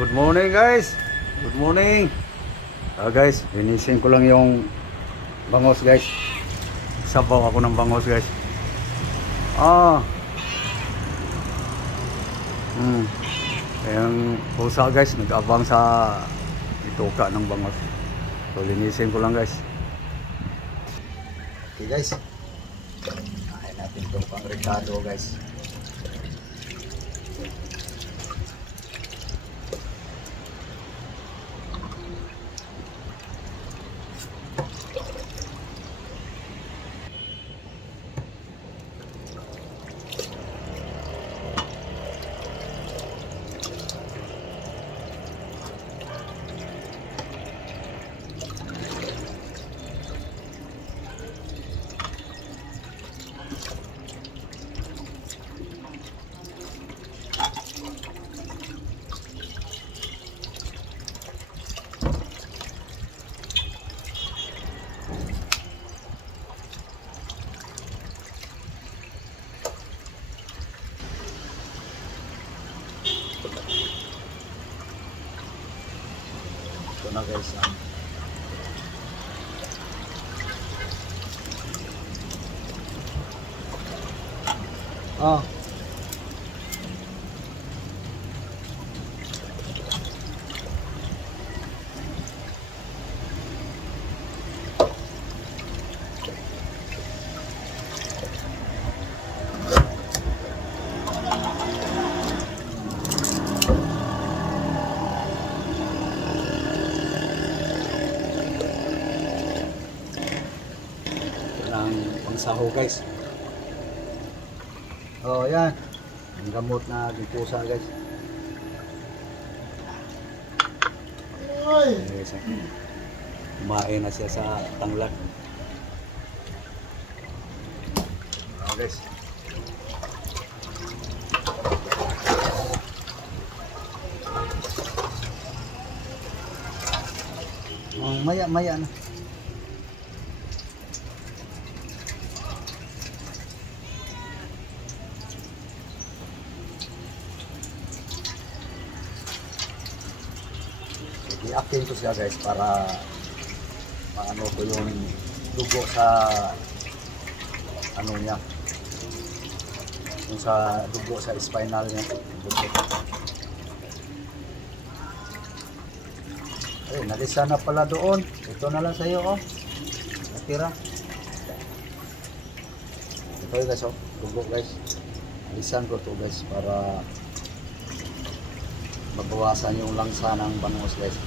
Good morning guys. Good morning. Guys, linisin ko lang yung bangos guys. Sabaw ako ng bangos guys. Ah. Yung pusa guys, nag-abang sa ituka ng bangos. So linisin ko lang guys. Okay guys. Kain natin itong pang-ricado guys. Ito na guys. Oh. Pangsaho guys. Oh, yan. Ang gamot na pusa guys. Guys, kumain na siya sa tanglad. Oh, guys. Maya na. I-actin ko siya guys para maano ko yung dugo sa ano niya, yung sa dugo sa spinal niya. Ay, nalisa na pala doon. Ito na lang sa iyo, oh. Natira. Ito guys, oh. Dugo guys. Nalisan ko to guys para mabawasan yung langsa ng bangus guys.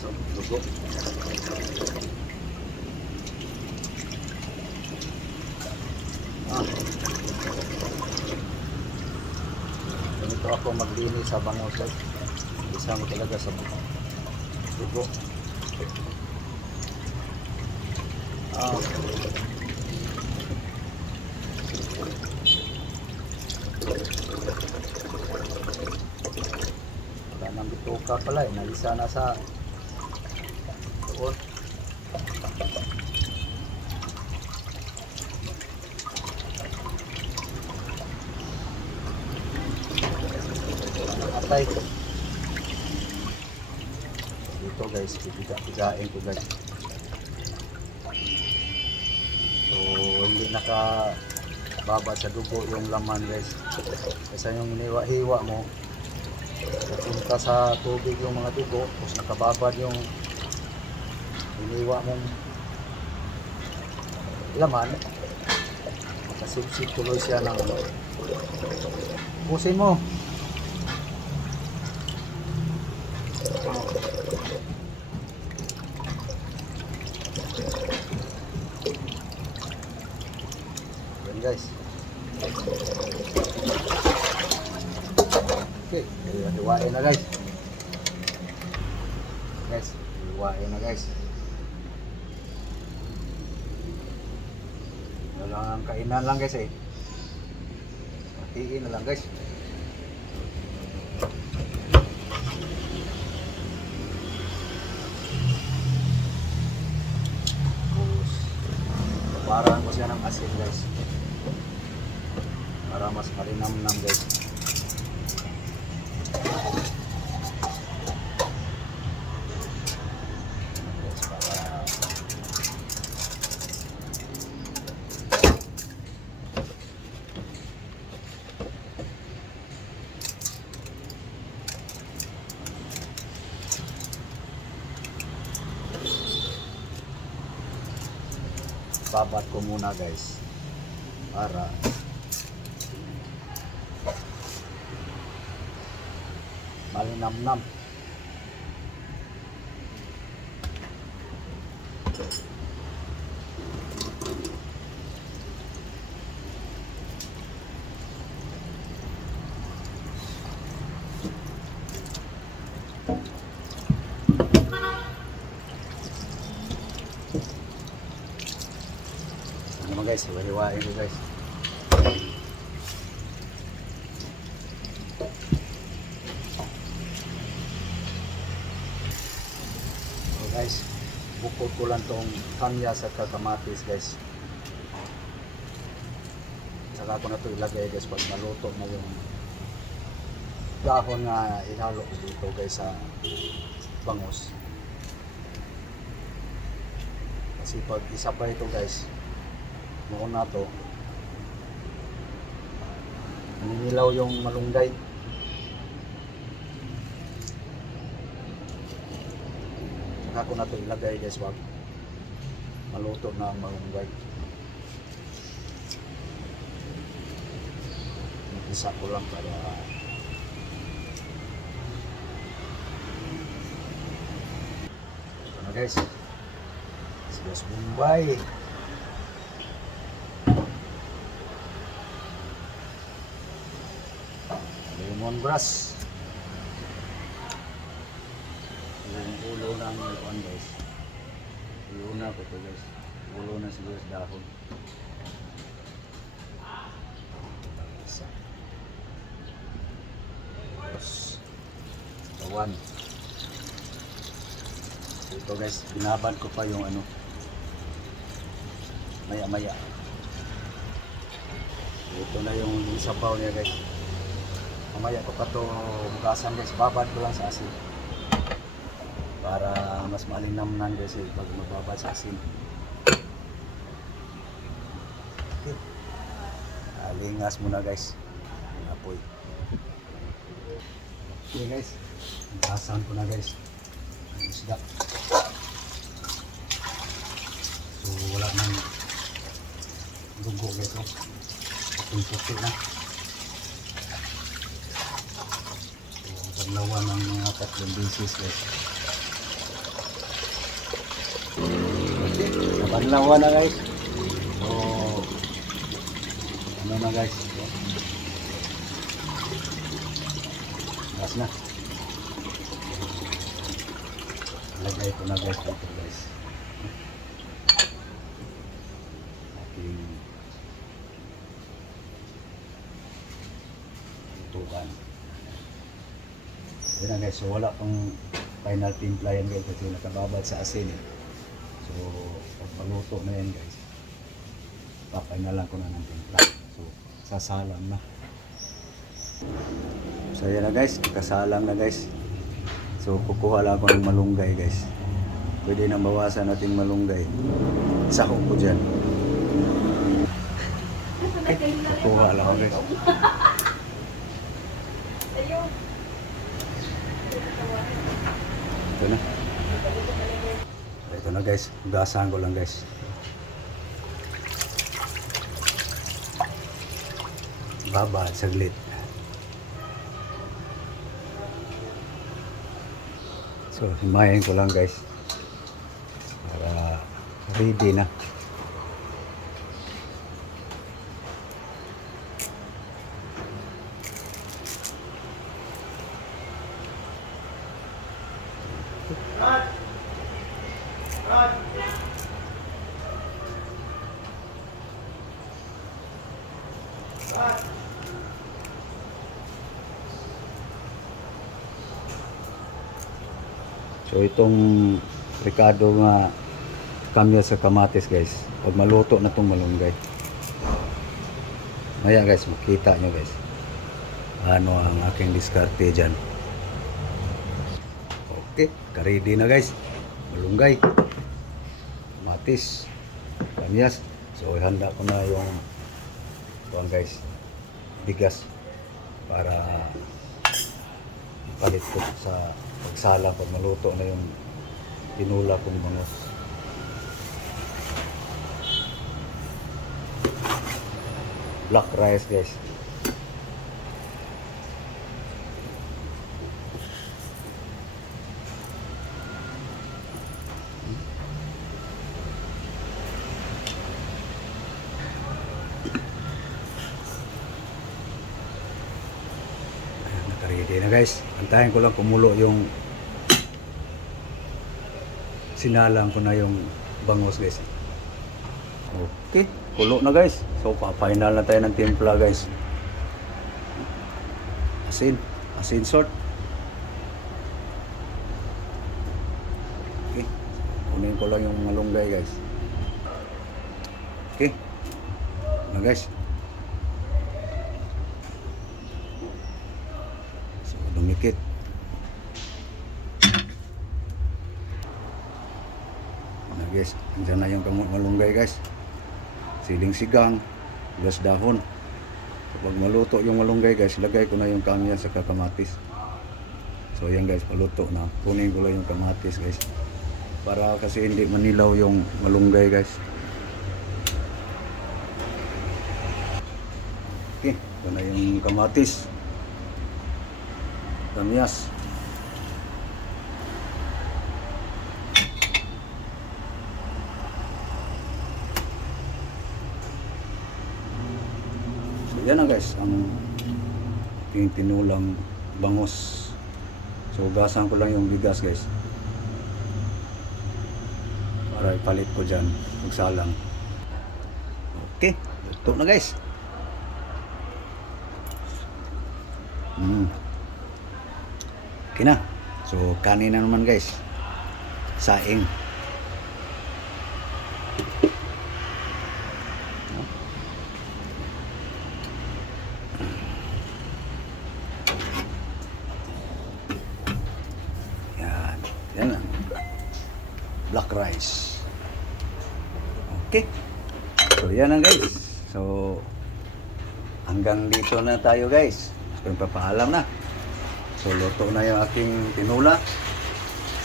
So, dugo. Ganito ako maglinis sa bangus guys. Isa mo talaga sa dugo. Wala nang bituka pala eh. Nalisa na sa doon. Atay. Dito guys, pipigain ko guys. So hindi nakababa sa dugo yung laman guys. Kasi yung hiniwa-hiwa mo, pupunta sa tubig yung mga dugo, tapos nakababad yung hiniwa mong laman, makasipsip tuloy siya ng ano. Pusin mo. Yan guys. Okay, hiwain na guys. Guys, hiwain na guys. Walang kainan lang guys eh. Hatiin na lang guys. Parang ko siya ng asin guys. Para mas malinamnam guys. Guys, para babat ko muna guys para malinamnam. Ano guys, hiwa-hiwain ko guys. So guys, bukod ko lang tong kamyas at kamatis guys. Saka ko na ito ilagay guys pag maluto na yung dahon nga inalo ko dito guys sa bangus. Kasi pag isa pa ito guys, noon na to naninilaw yung malunggay. Saka ko na ito ilagay guys wag maluto na ang malunggay. Isa ko lang para ito na guys, sibuyas Bombay. Lemongrass. Yung ulo ng luan guys. Ulo na ko to guys. Ulo na sibuyas dahon. Isa. Tapos kawan. Ito guys, binabad ko pa yung ano maya-maya. Ito na yung sabaw niya guys. Mamaya ko pa ito bukasan guys, babad ko lang sa asin para mas malinamnan guys pag mababad sa asin. Okay. Lingas muna guys ang apoy. Okay guys, bukasan ko na guys ang isda. So wala nang dugo guys, puti na. Paglawan ng mga 3 beses guys. Okay, paglawan na guys. So ano na guys, gas na. Lagay ko na guys dito guys. Ating tutukan. Yan na guys, so wala pang final timpla yan guys kasi nakababad sa asin eh. So pag maluto na yan guys, papay na lang ko na ng timpla. So sasalang na. So yan na guys, kasalang na guys. So kukuha lang ako ng malunggay guys. Pwede nang bawasan natin malunggay. Sahog ko dyan. Kukuha lang ako guys. Ito na. Ito na guys, gasahan ko lang guys. Babad saglit. So, himayin ko lang guys. Para ready na. So itong ricado nga kamya sa kamatis guys, pag maluto na itong malunggay, Maya guys, makita nyo guys. Ano ang aking diskarte dyan. Okay, ready na guys. Malunggay. Matis. Kanyas. So, ihanda ko na yung kuwan guys. Bigas. Para palit ko sa pagsala pag maluto na yung tinula kong bangos. Black rice guys. Naka-ready na guys. Antayin ko lang kumulo yung sinalang ko na yung bangos guys. Okay, kulo na guys. So, pa-final na tayo ng timpla guys. Asin salt. Okay, kunin ko lang yung malunggay guys. Okay, na guys. So, dumikit. Na guys, andyan na yung malunggay guys. Siling sigang, gas dahon. So, pag maluto yung malunggay guys, lagay ko na yung kamya sa kamatis. So yan guys, maluto na. Kunin ko lang yung kamatis guys. Para kasi hindi manilaw yung malunggay guys. Okay, ito na yung kamatis. Kamyas. Yan na guys, ang tinulang bangos. So gasan ko lang yung bigas guys. Para ipalit ko dyan, magsalang. Okay, ito na guys. Okay na. So kanin na naman guys. Saing. Yan ang black rice. Okay. So yan ang guys. So hanggang dito na tayo guys. So papaalam na. So luto na yung aking tinula.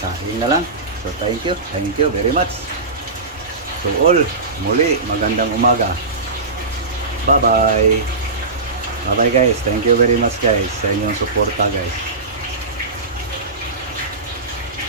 Sahin na lang. So thank you. Thank you very much. So all, muli magandang umaga. Bye bye. Bye bye guys. Thank you very much guys sa inyong suporta guys.